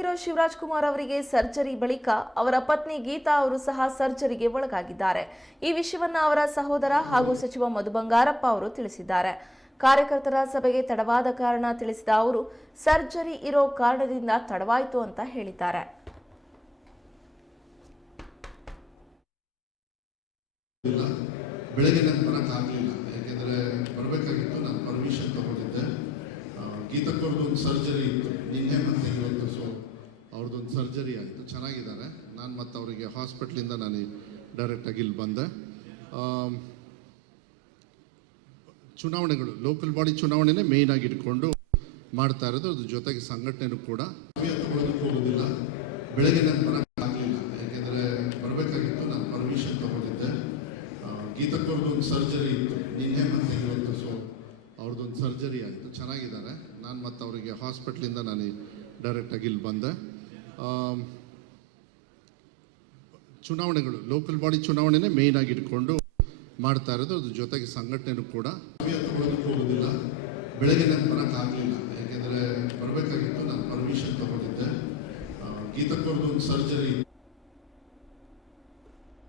Hero Shivraj Kumar ಅವರಿಗೆ surgery ಬಳಿಕ ಅವರ ಪತ್ನಿ ಗೀತಾ ಅವರು ಸಹ ಸರ್ಜರಿಗೆ ಒಳಗಾಗಿದ್ದಾರೆ. ಈ ವಿಷಯವನ್ನ ಅವರ ಸಹೋದರ ಹಾಗೂ ಸಚಿವ ಮಧು ಬಂಗಾರಪ್ಪ ಅವರು ತಿಳಿಸಿದ್ದಾರೆ. ಕಾರ್ಯಕರ್ತರ ಸಭೆಗೆ ತಡವಾದ ಕಾರಣ ತಿಳಿಸಿದ ಅವರು ಸರ್ಜರಿ ಇರೋ ಕಾರಣದಿಂದ ತಡವಾಯಿತು ಅಂತ ಹೇಳಿದ್ದಾರೆ. ಬೆಳಗ್ಗೆ ನನಗೆ ಬರೋಕ್ಕಾಗಲಿಲ್ಲ, ಯಾಕೆಂದರೆ ಬರಬೇಕಾಗಿತ್ತು. ನಾನು ಪರ್ಮಿಷನ್ ತಗೊಂಡಿದ್ದೆ. ಗೀತಕ್ಕವ್ರದ್ದೊಂದು ಸರ್ಜರಿ ಇತ್ತು ನಿನ್ನೆ ಮತ್ತು ಇವತ್ತು. ಸೊ ಅವ್ರದ್ದೊಂದು ಸರ್ಜರಿ ಆಯಿತು, ಚೆನ್ನಾಗಿದ್ದಾರೆ. ನಾನು ಮತ್ತು ಅವರಿಗೆ ಹಾಸ್ಪಿಟ್ಲಿಂದ ನಾನು ಡೈರೆಕ್ಟಾಗಿ ಇಲ್ಲಿ ಬಂದೆ. ಚುನಾವಣೆಗಳು, ಲೋಕಲ್ ಬಾಡಿ ಚುನಾವಣೆನೇ ಮೇಯ್ನ್ ಆಗಿ ಇಟ್ಕೊಂಡು ಮಾಡ್ತಾ ಇರೋದು. ಅದ್ರ ಜೊತೆಗೆ ಸಂಘಟನೆನೂ ಕೂಡ ತಗೊಳ್ಳೋದಕ್ಕೆ ಹೋಗೋದಿಲ್ಲ. ಬೆಳಗ್ಗೆ ನನಗೆ ಬರೋಕ್ಕಾಗಲಿಲ್ಲ, ಯಾಕೆಂದರೆ ಬರಬೇಕಾಗಿತ್ತು. ನಾನು ಪರ್ಮಿಷನ್ ತಗೊಂಡಿದ್ದೆ. ಗೀತಕ್ಕವ್ರದ್ದೊಂದು ಸರ್ಜರಿ ಇತ್ತು ನಿನ್ನೆ ಮತ್ತು ಇವತ್ತು. ಸೊ ಅವ್ರದ್ದೊಂದು ಸರ್ಜರಿ ಆಯಿತು, ಚೆನ್ನಾಗಿದ್ದಾರೆ. ನಾನು ಮತ್ತು ಅವರಿಗೆ ಹಾಸ್ಪಿಟ್ಲಿಂದ ನಾನು ಡೈರೆಕ್ಟಾಗಿ ಇಲ್ಲಿ ಬಂದೆ. ಚುನಾವಣೆಗಳು, ಲೋಕಲ್ ಬಾಡಿ ಚುನಾವಣೆನೇ ಮೇಯ್ನ್ ಆಗಿ ಇಟ್ಕೊಂಡು ಮಾಡ್ತಾ ಇರೋದು. ಅದ್ರ ಜೊತೆಗೆ ಸಂಘಟನೆನೂ ಕೂಡ ತಗೊಳ್ಳೋದಕ್ಕೆ ಹೋಗೋದಿಲ್ಲ. ಬೆಳಗ್ಗೆ ನನಗೆ ಬರೋಕ್ಕಾಗಲಿಲ್ಲ, ಯಾಕೆಂದರೆ ಬರಬೇಕಾಗಿತ್ತು. ನಾನು ಪರ್ಮಿಷನ್ ತಗೊಂಡಿದ್ದೆ. ಗೀತಕ್ಕವ್ರದ್ದೊಂದು ಸರ್ಜರಿ